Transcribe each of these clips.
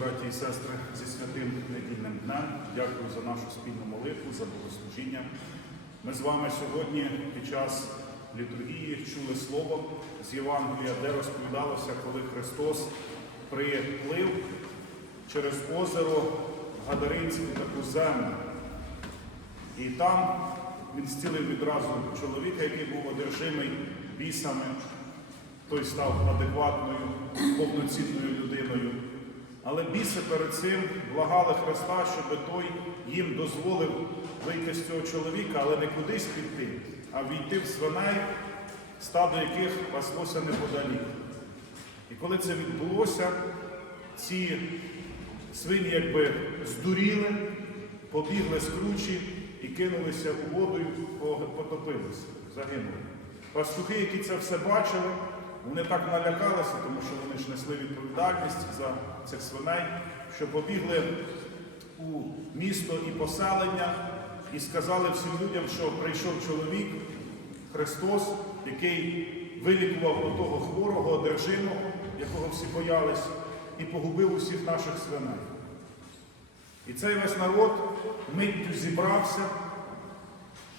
браті і сестри, зі святим недільним днем. Дякую за нашу спільну молитву, за богослужіння. Ми з вами сьогодні під час літургії чули слово з Євангелія, де розповідалося, коли Христос приплив через озеро Гадаринську таку землю. І там він зцілив відразу чоловіка, який був одержимий бісами. Той став адекватною, повноцінною людиною. Але біси перед цим благали Христа, щоб той їм дозволив вийти з цього чоловіка, але не кудись піти, а війти в свиней, стадо яких паслося неподалік. І коли це відбулося, ці свині якби здуріли, побігли з кручі і кинулися у воду і потопилися, загинули. Пастухи, які це все бачили, вони так налякалися, тому що вони ж несли відповідальність за цих свиней, що побігли у місто і поселення і сказали всім людям, що прийшов чоловік, Христос, який вилікував отого хворого, одержимого, якого всі боялись, і погубив усіх наших свиней. І цей весь народ миттю зібрався.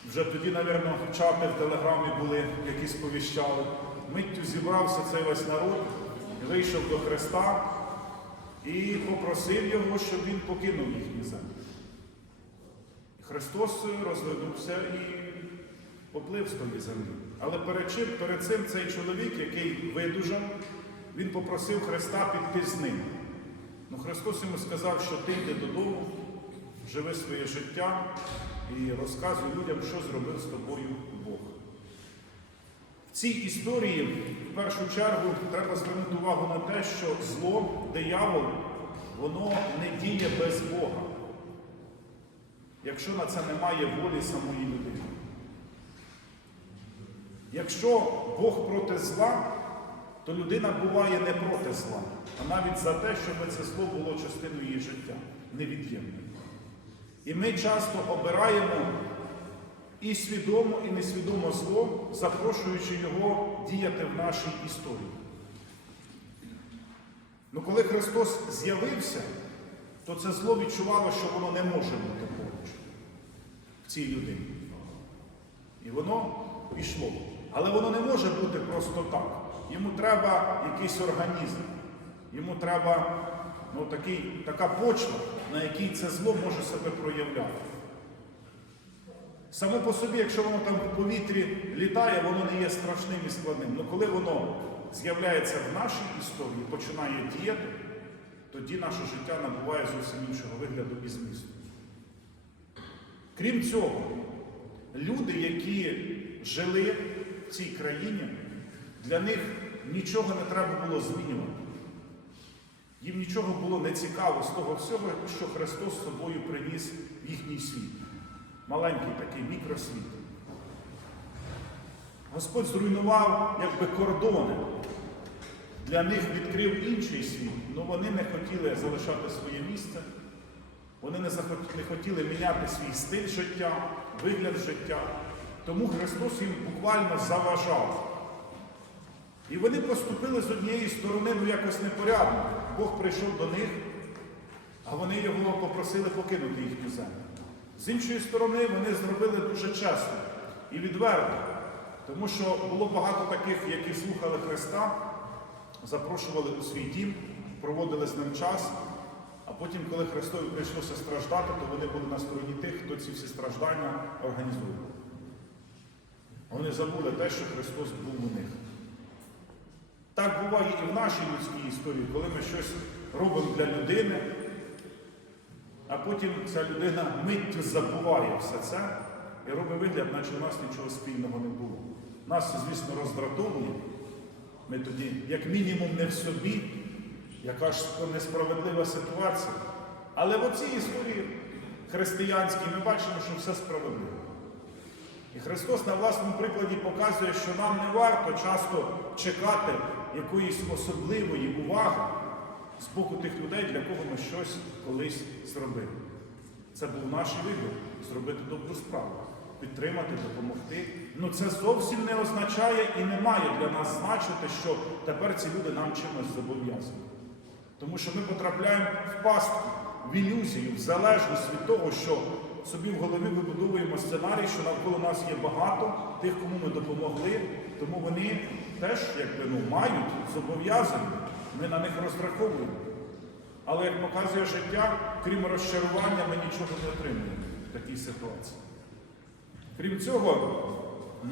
Вже тоді, мабуть, чати в телеграмі були, які сповіщали. Миттю зібрався цей весь народ, вийшов до Христа і попросив його, щоб він покинув їхні землі. Христос розвернувся і поплив з тої землі. Але перед, чим, перед цим цей чоловік, який видужав, він попросив Христа піти з ним. Ну, Христос йому сказав, що ти йди додому, живи своє життя і розказуй людям, що зробив з тобою Бог. В цій історії, в першу чергу, треба звернути увагу на те, що зло, диявол, воно не діє без Бога, якщо на це немає волі самої людини. Якщо Бог проти зла, то людина буває не проти зла, а навіть за те, щоб це зло було частиною її життя, невід'ємним. І ми часто обираємо і свідомо, і несвідомо зло, запрошуючи його діяти в нашій історії. Ну коли Христос з'явився, то це зло відчувало, що воно не може бути поруч в цій людині. І воно пішло. Але воно не може бути просто так. Йому треба якийсь організм, йому треба ну, такий, така почва, на якій це зло може себе проявляти. Само по собі, якщо воно там в повітрі літає, воно не є страшним і складним. Але коли воно з'являється в нашій історії, починає діяти, тоді наше життя набуває зовсім іншого вигляду і змісту. Крім цього, люди, які жили в цій країні, для них нічого не треба було змінювати. Їм нічого було не цікаво з того всього, що Христос з собою приніс в їхній світ. Маленький такий мікросвіт. Господь зруйнував якби кордони. Для них відкрив інший світ, але вони не хотіли залишати своє місце, вони не, хотіли міняти свій стиль життя, вигляд життя. Тому Христос їм буквально заважав. І вони поступили з однієї сторони ну якось непорядно. Бог прийшов до них, а вони його попросили покинути їхню землю. З іншої сторони, вони зробили дуже чесно і відверто, тому що було багато таких, які слухали Христа, запрошували у свій дім, проводили з ним час, а потім, коли Христові прийшлося страждати, то вони були на стороні тих, хто ці всі страждання організує. Вони забули те, що Христос був у них. Так буває і в нашій людській історії, коли ми щось робимо для людини, а потім ця людина миттю забуває все це і робить вигляд, наче у нас нічого спільного не було. Нас, звісно, роздратовує. Ми тоді, як мінімум, не в собі, яка ж несправедлива ситуація. Але в оцій історії християнській ми бачимо, що все справедливо. І Христос на власному прикладі показує, що нам не варто часто чекати якоїсь особливої уваги з боку тих людей, для кого ми щось колись зробили. Це був наш вибір зробити добру справу, підтримати, допомогти. Ну це зовсім не означає і не має для нас значити, що тепер ці люди нам чимось зобов'язані. Тому що ми потрапляємо в пастку, в ілюзію, в залежність від того, що собі в голові вибудовуємо сценарій, що навколо нас є багато тих, кому ми допомогли, тому вони теж якби, ну, мають зобов'язані, ми на них розраховуємо. Але як показує життя, крім розчарування, ми нічого не отримуємо в такій ситуації. Крім цього,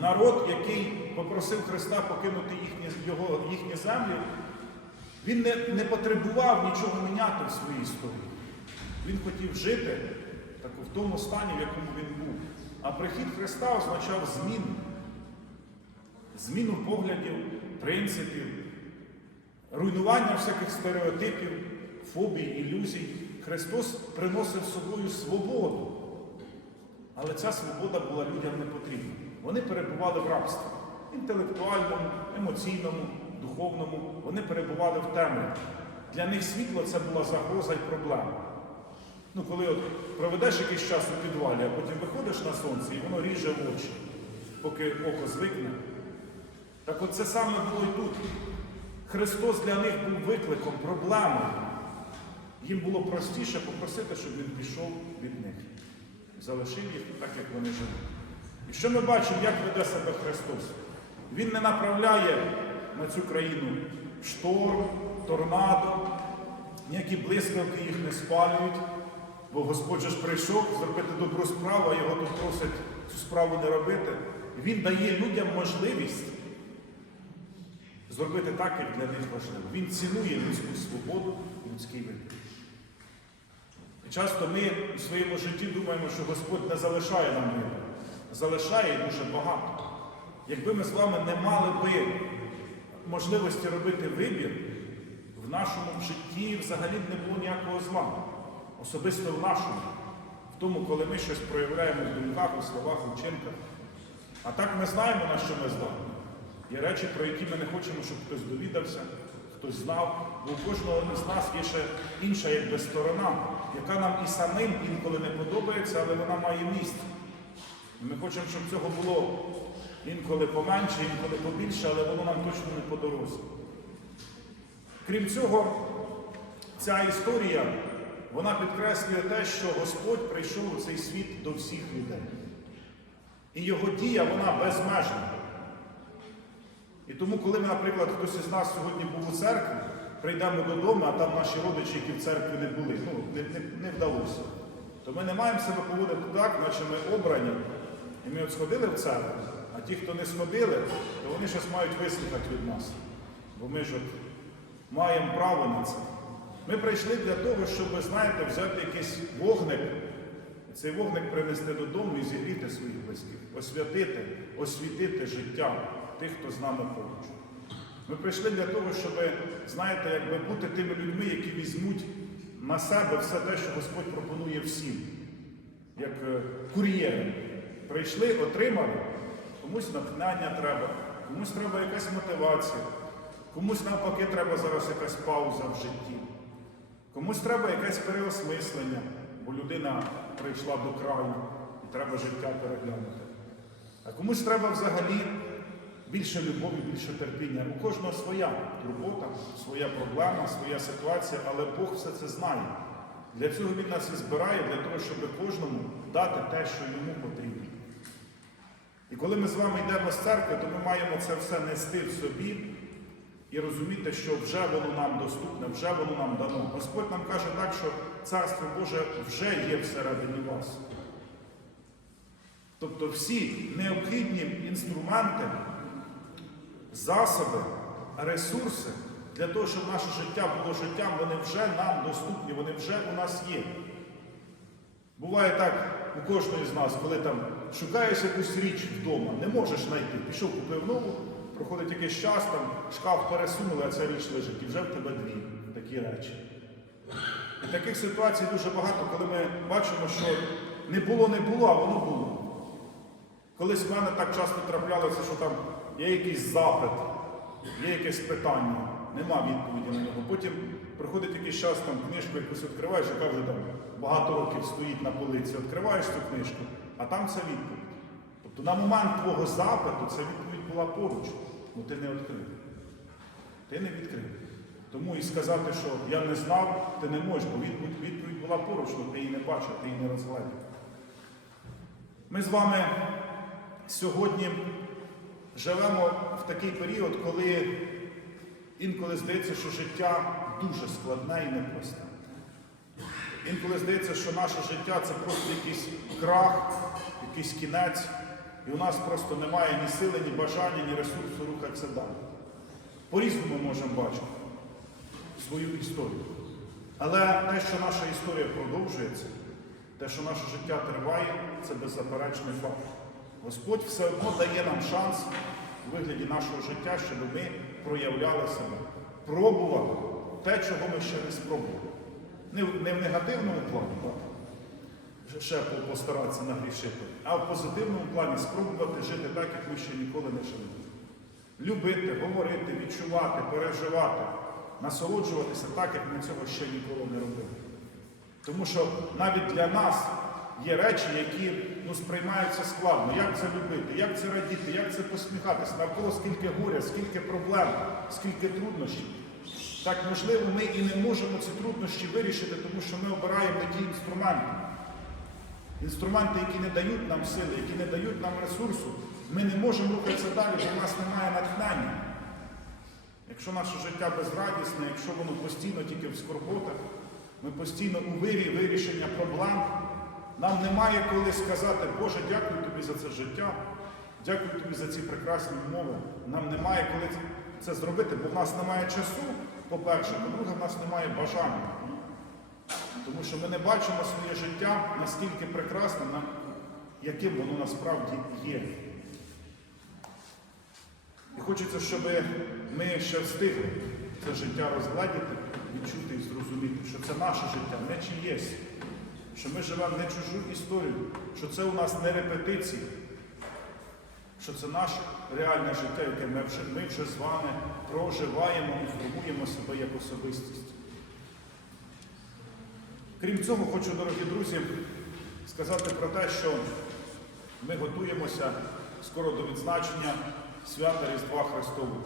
народ, який попросив Христа покинути їхні, його, їхні землі, він не, не потребував нічого міняти в своїй історії. Він хотів жити так, в тому стані, в якому він був. А прихід Христа означав зміну. Зміну поглядів, принципів, руйнування всяких стереотипів, фобій, ілюзій. Христос приносив з собою свободу. Але ця свобода була людям не потрібна. Вони перебували в рабстві інтелектуальному, емоційному, духовному. Вони перебували в темряві. Для них світло це була загроза і проблема. Ну, коли от проведеш якийсь час у підвалі, а потім виходиш на сонце і воно ріже в очі, поки око звикне. Так от це саме було і тут. Христос для них був викликом, проблемою. Їм було простіше попросити, щоб він пішов від них. Залишив їх так, як вони жили. І що ми бачимо, як веде себе Христос? Він не направляє на цю країну шторм, торнадо, ніякі блискавки їх не спалюють, бо Господь же ж прийшов зробити добру справу, а його тут просять цю справу не робити. Він дає людям можливість зробити так, як для них важливо. Він цінує людську свободу, людський вибір. Часто ми у своєму житті думаємо, що Господь не залишає нам вибір. Залишає дуже багато. Якби ми з вами не мали би можливості робити вибір, в нашому житті взагалі б не було ніякого зла. Особисто в нашому. В тому, коли ми щось проявляємо в думках, у словах, у вчинках. А так ми знаємо, на що ми здатні. Є речі, про які ми не хочемо, щоб хтось довідався, хтось знав. Бо у кожного з нас є ще інша якби, сторона, яка нам і самим інколи не подобається, але вона має місце. Ми хочемо, щоб цього було інколи поменше, інколи побільше, але воно нам точно не по дорозі. Крім цього, ця історія вона підкреслює те, що Господь прийшов у цей світ до всіх людей. І його дія вона безмежна. І тому, коли ми, наприклад, хтось із нас сьогодні був у церкві, прийдемо додому, а там наші родичі, які в церкві не були, ну, не, не, не вдалося, то ми не маємо себе поводити так, наче ми обрані. І ми от сходили в церкву, а ті, хто не сходили, то вони щось мають вислухати від нас. Бо ми ж от маємо право на це. Ми прийшли для того, щоб, знаєте, взяти якийсь вогник, цей вогник принести додому і зігріти своїх близьких, освятити, освітити життя тих, хто з нами поруч. Ми прийшли для того, щоб, знаєте, якби бути тими людьми, які візьмуть на себе все те, що Господь пропонує всім, як е, кур'єри. Прийшли, отримали, комусь натхнення треба, комусь треба якась мотивація, комусь навпаки треба зараз якась пауза в житті. Комусь треба якесь переосмислення, бо людина прийшла до краю і треба життя переглянути. А комусь треба взагалі більше любові, більше терпіння. У кожного своя робота, своя проблема, своя ситуація, але Бог все це знає. Для цього Він нас і збирає, для того, щоб кожному дати те, що йому потрібно. І коли ми з вами йдемо з церкви, то ми маємо це все нести в собі і розуміти, що вже воно нам доступне, вже воно нам дано. Господь нам каже так, що Царство Боже вже є всередині вас. Тобто всі необхідні інструменти, засоби, ресурси для того, щоб наше життя було життям, вони вже нам доступні, вони вже у нас є. Буває так у кожної з нас, коли там шукаєш якусь річ вдома, не можеш знайти. Пішов, купив нову, проходить якийсь час, там шкаф пересунули, а ця річ лежить. І вже в тебе дві такі речі. І таких ситуацій дуже багато, коли ми бачимо, що не було, не було, а воно було. Колись в мене так часто траплялося, що там є якийсь запит, є якесь питання, нема відповіді на нього. Потім приходить якийсь час, там книжку якусь відкриваєш, яка вже там багато років стоїть на полиці, відкриваєш цю книжку, а там це відповідь. Тобто на момент твого запиту ця відповідь була поруч, але ти не відкрив. Ти не відкрив. Тому і сказати, що я не знав, ти не можеш, бо відповідь, була поруч, але ти її не бачив, ти її не розглядів. Ми з вами сьогодні живемо в такий період, коли інколи здається, що життя дуже складне і непросте. Інколи здається, що наше життя це просто якийсь крах, якийсь кінець, і у нас просто немає ні сили, ні бажання, ні ресурсу рухатися далі. По-різному можемо бачити свою історію. Але те, що наша історія продовжується, те, що наше життя триває, це беззаперечний факт. Господь все одно дає нам шанс у вигляді нашого життя, щоб ми проявляли себе, пробували те, чого ми ще не спробували. Не, в- не в негативному плані, так? ще по- постаратися нагрішити, а в позитивному плані спробувати жити так, як ми ще ніколи не жили. Любити, говорити, відчувати, переживати, насолоджуватися так, як ми цього ще ніколи не робили. Тому що навіть для нас є речі, які ну, сприймаються складно. Як це любити, як це радіти, як це посміхатися, навколо скільки горя, скільки проблем, скільки труднощів. Так можливо, ми і не можемо ці труднощі вирішити, тому що ми обираємо не ті інструменти. Інструменти, які не дають нам сили, які не дають нам ресурсу, ми не можемо рухатися далі, бо в нас немає натхнення. Якщо наше життя безрадісне, якщо воно постійно тільки в скорботах, ми постійно у вирі вирішення проблем, нам немає коли сказати, Боже, дякую тобі за це життя, дякую тобі за ці прекрасні умови. Нам немає коли це зробити, бо в нас немає часу, по-перше, по-друге, в нас немає бажання. Тому що ми не бачимо своє життя настільки прекрасним, яким воно насправді є. І хочеться, щоб ми ще встигли це життя розгладіти, відчути і зрозуміти, що це наше життя, не чиєсь, що ми живемо не чужу історію, що це у нас не репетиції, що це наше реальне життя, яке ми вже, ми вже з вами проживаємо і формуємо себе як особистість. Крім цього, хочу, дорогі друзі, сказати про те, що ми готуємося скоро до відзначення свята Різдва Христового.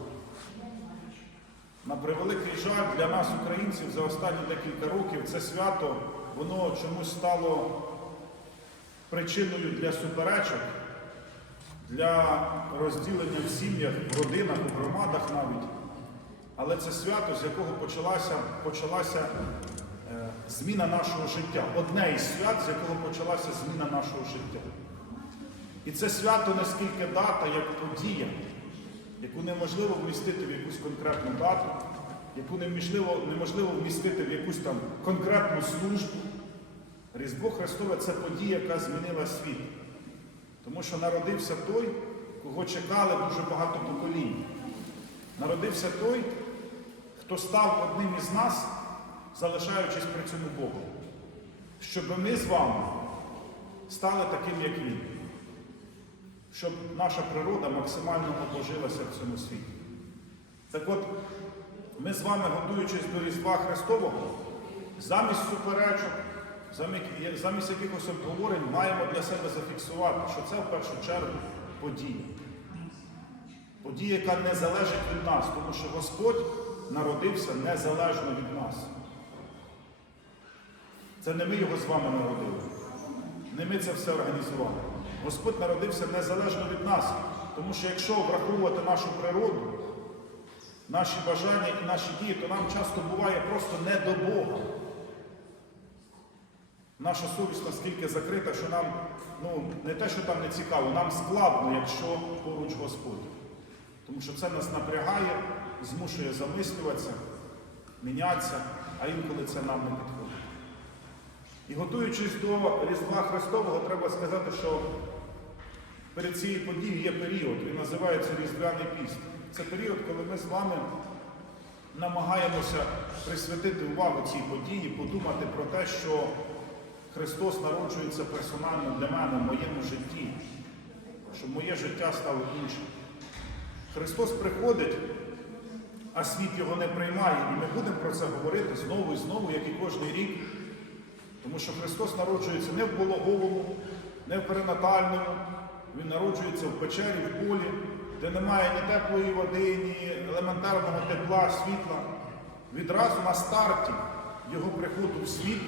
На превеликий жаль для нас, українців, за останні декілька років це свято, воно чомусь стало причиною для суперечок, для розділення в сім'ях, в родинах, у громадах навіть. Але це свято, з якого почалася, почалася е, зміна нашого життя. Одне із свят, з якого почалася зміна нашого життя. І це свято не скільки дата, як подія, яку неможливо вмістити в якусь конкретну дату, яку неможливо, неможливо вмістити в якусь там конкретну службу. Різдво Христове це подія, яка змінила світ. Тому що народився той, кого чекали дуже багато поколінь. Народився той, хто став одним із нас, залишаючись при цьому Богу. Щоб ми з вами стали таким, як він. Щоб наша природа максимально обложилася в цьому світі. Так от, ми з вами, готуючись до Різдва Христового, замість суперечок, замі- замість якихось обговорень, маємо для себе зафіксувати, що це в першу чергу подія. Подія, яка не залежить від нас, тому що Господь народився незалежно від нас. Це не ми його з вами народили. Не ми це все організували. Господь народився незалежно від нас. Тому що якщо враховувати нашу природу, наші бажання і наші дії, то нам часто буває просто не до Бога. Наша совість настільки закрита, що нам ну, не те, що там не цікаво, нам складно, якщо поруч Господь. Тому що це нас напрягає, змушує замислюватися, мінятися, а інколи це нам не підходить. І готуючись до Різдва Христового, треба сказати, що перед цією подією є період, він називається Різдвяний піст. Це період, коли ми з вами намагаємося присвятити увагу цій події, подумати про те, що Христос народжується персонально для мене в моєму житті, щоб моє життя стало іншим. Христос приходить, а світ його не приймає, і ми будемо про це говорити знову і знову, як і кожен рік. Тому що Христос народжується не в пологовому, не в перинатальному, Він народжується в печері, в полі, де немає ні теплої води, ні елементарного тепла, світла. Відразу на старті його приходу в світ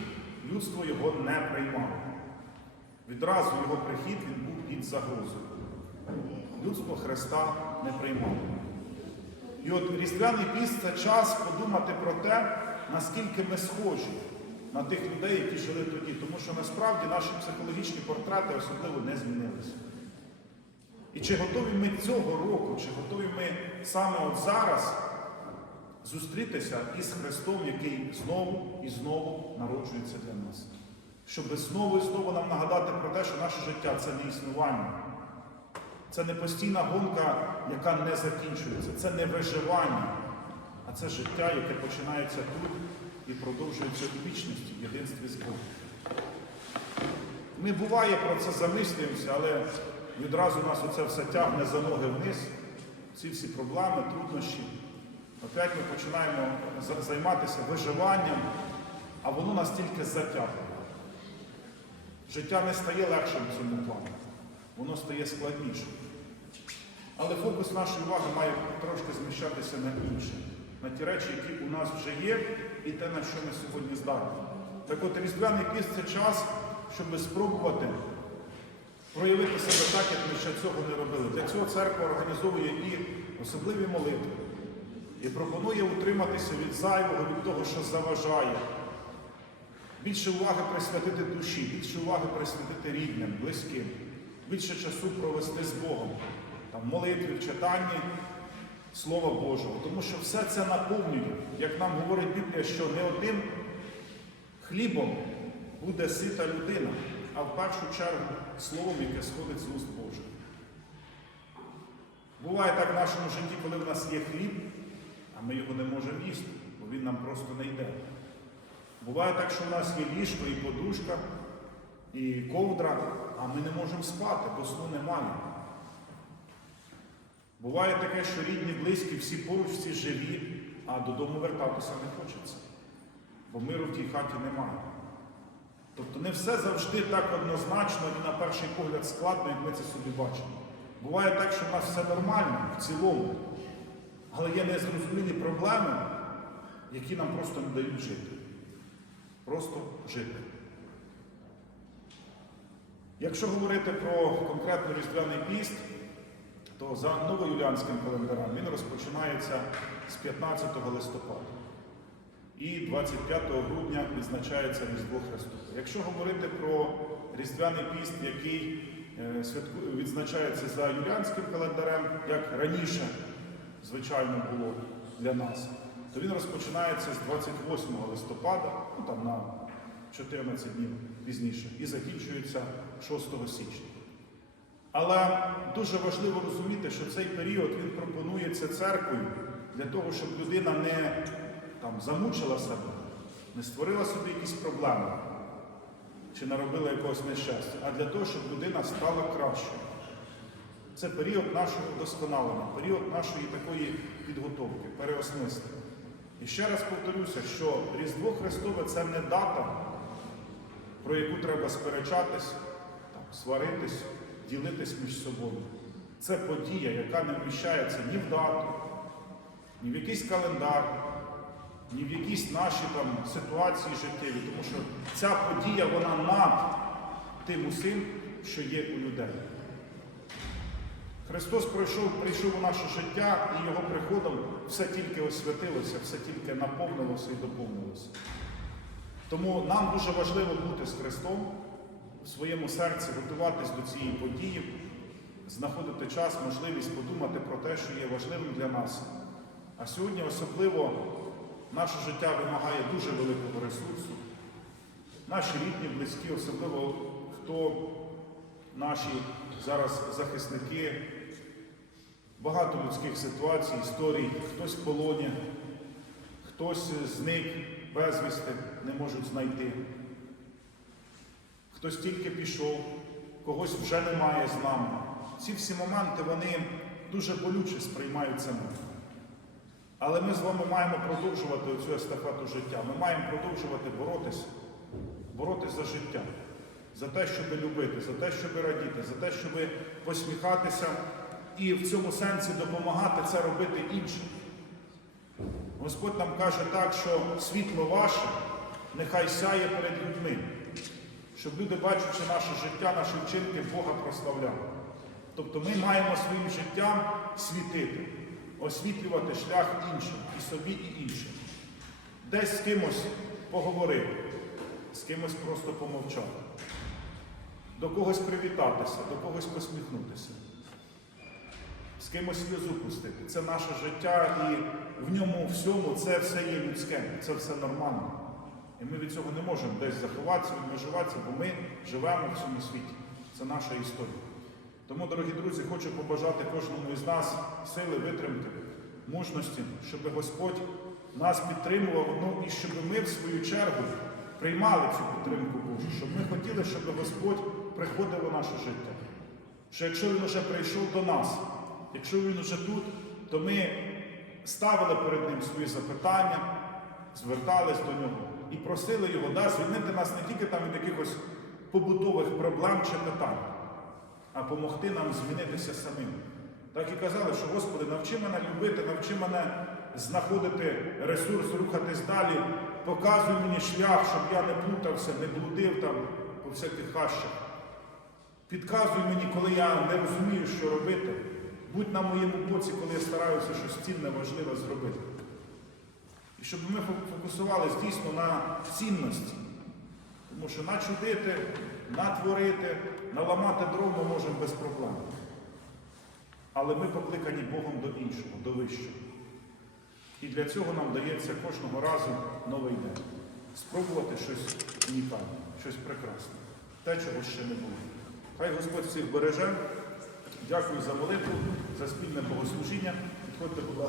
людство його не приймало. Відразу його прихід він був під загрозою. Людство Христа не приймало. І от Різдвяний піст це час подумати про те, наскільки ми схожі на тих людей, які жили тоді. Тому що насправді наші психологічні портрети особливо не змінилися. І чи готові ми цього року, чи готові ми саме от зараз зустрітися із Христом, який знову і знову народжується для нас? Щоб знову і знову нам нагадати про те, що наше життя це не існування. Це не постійна гонка, яка не закінчується. Це не виживання, а це життя, яке починається тут і продовжується у вічності, в єдинстві з Богом. Ми буває про це замислюємося, але відразу нас оце все тягне за ноги вниз. Ці всі проблеми, труднощі. Опять ми починаємо займатися виживанням, а воно нас тільки затягує. Життя не стає легшим в цьому плані, воно стає складнішим. Але фокус нашої уваги має трошки зміщатися на інше, на ті речі, які у нас вже є, і те, на що ми сьогодні здатні. Так от Різдвяний піст це час, щоб спробувати проявити себе так, як ми ще цього не робили. Для цього церква організовує і особливі молитви, і пропонує утриматися від зайвого, від того, що заважає. Більше уваги присвятити душі, більше уваги присвятити рідним, близьким, більше часу провести з Богом, там, молитві, в читанні Слова Божого. Тому що все це наповнює, як нам говорить Біблія, що не одним хлібом буде сита людина, а в першу чергу словом, яке сходить з уст Божих. Буває так в нашому житті, коли в нас є хліб, а ми його не можемо їсти, бо він нам просто не йде. Буває так, що в нас є ліжко і подушка, і ковдра, а ми не можемо спати, бо сну немає. Буває таке, що рідні, близькі, всі поруч, всі живі, а додому вертатися не хочеться, бо миру в тій хаті немає. Тобто не все завжди так однозначно і на перший погляд складно, як ми це собі бачимо. Буває так, що в нас все нормально в цілому, але є незрозумілі проблеми, які нам просто не дають жити. Просто жити. Якщо говорити про конкретно Різдвяний піст, то за новоюліанським календарем він розпочинається з 15 листопада. І 25 грудня відзначається Різдво Христове. Якщо говорити про Різдвяний піст, який е, відзначається за юліанським календарем, як раніше, звичайно, було для нас, то він розпочинається з 28 листопада, ну там на 14 днів пізніше, і закінчується 6 січня. Але дуже важливо розуміти, що цей період він пропонується церквою для того, щоб людина не там, замучила себе, не створила собі якісь проблеми чи наробила якогось нещастя, а для того, щоб людина стала кращою. Це період нашого вдосконалення, період нашої такої підготовки, переосмислення. І ще раз повторюся, що Різдво Христове це не дата, про яку треба сперечатись, там, сваритись, ділитись між собою. Це подія, яка не вміщається ні в дату, ні в якийсь календар, ні в якісь наші там ситуації життєві, тому що ця подія вона над тим усім, що є у людей. Христос прийшов, прийшов у наше життя і його приходом все тільки освятилося, все тільки наповнилося і доповнилося. Тому нам дуже важливо бути з Христом в своєму серці, готуватись до цієї події, знаходити час, можливість подумати про те, що є важливим для нас. А сьогодні особливо наше життя вимагає дуже великого ресурсу. Наші рідні, близькі, особливо хто наші зараз захисники, багато людських ситуацій, історій, хтось в полоні, хтось зник безвісти, не можуть знайти. Хтось тільки пішов, когось вже немає з нами. Ці всі моменти вони дуже болюче сприймаються. Але ми з вами маємо продовжувати цю естафету життя. Ми маємо продовжувати боротися, боротися за життя, за те, щоб любити, за те, щоб радіти, за те, щоб посміхатися і в цьому сенсі допомагати це робити іншим. Господь нам каже так, що світло ваше нехай сяє перед людьми, щоб люди, бачачи наше життя, наші вчинки, Бога прославляли. Тобто ми маємо своїм життям світити, освітлювати шлях іншим, і собі, і іншим. Десь з кимось поговорити, з кимось просто помовчати, до когось привітатися, до когось посміхнутися, з кимось сльозу пустити. Це наше життя, і в ньому всьому це все є людське, це все нормально. І ми від цього не можемо десь заховатися, відмежуватися, бо ми живемо в цьому світі. Це наша історія. Тому, дорогі друзі, хочу побажати кожному із нас сили витримки, мужності, щоб Господь нас підтримував, ну і щоб ми, в свою чергу, приймали цю підтримку Божу, щоб ми хотіли, щоб Господь приходив у наше життя. Що якщо Він уже прийшов до нас, якщо Він уже тут, то ми ставили перед Ним свої запитання, звертались до нього і просили його да, звільнити нас не тільки там від якихось побутових проблем чи питань, а допомогти нам змінитися самим. Так і казали, що Господи, навчи мене любити, навчи мене знаходити ресурс, рухатись далі, показуй мені шлях, щоб я не плутався, не блудив там по всяких хащах. Підказуй мені, коли я не розумію, що робити. Будь на моєму боці, коли я стараюся щось цінне, важливе зробити. І щоб ми фо- фокусувалися дійсно на цінності. Тому що начудити, натворити, наламати дров ми можемо без проблем. Але ми покликані Богом до іншого, до вищого. І для цього нам дається кожного разу новий день. Спробувати щось унікальне, щось прекрасне, те, чого ще не було. Хай Господь всіх береже. Дякую за молитву, за спільне богослужіння. Підходьте, будь ласка.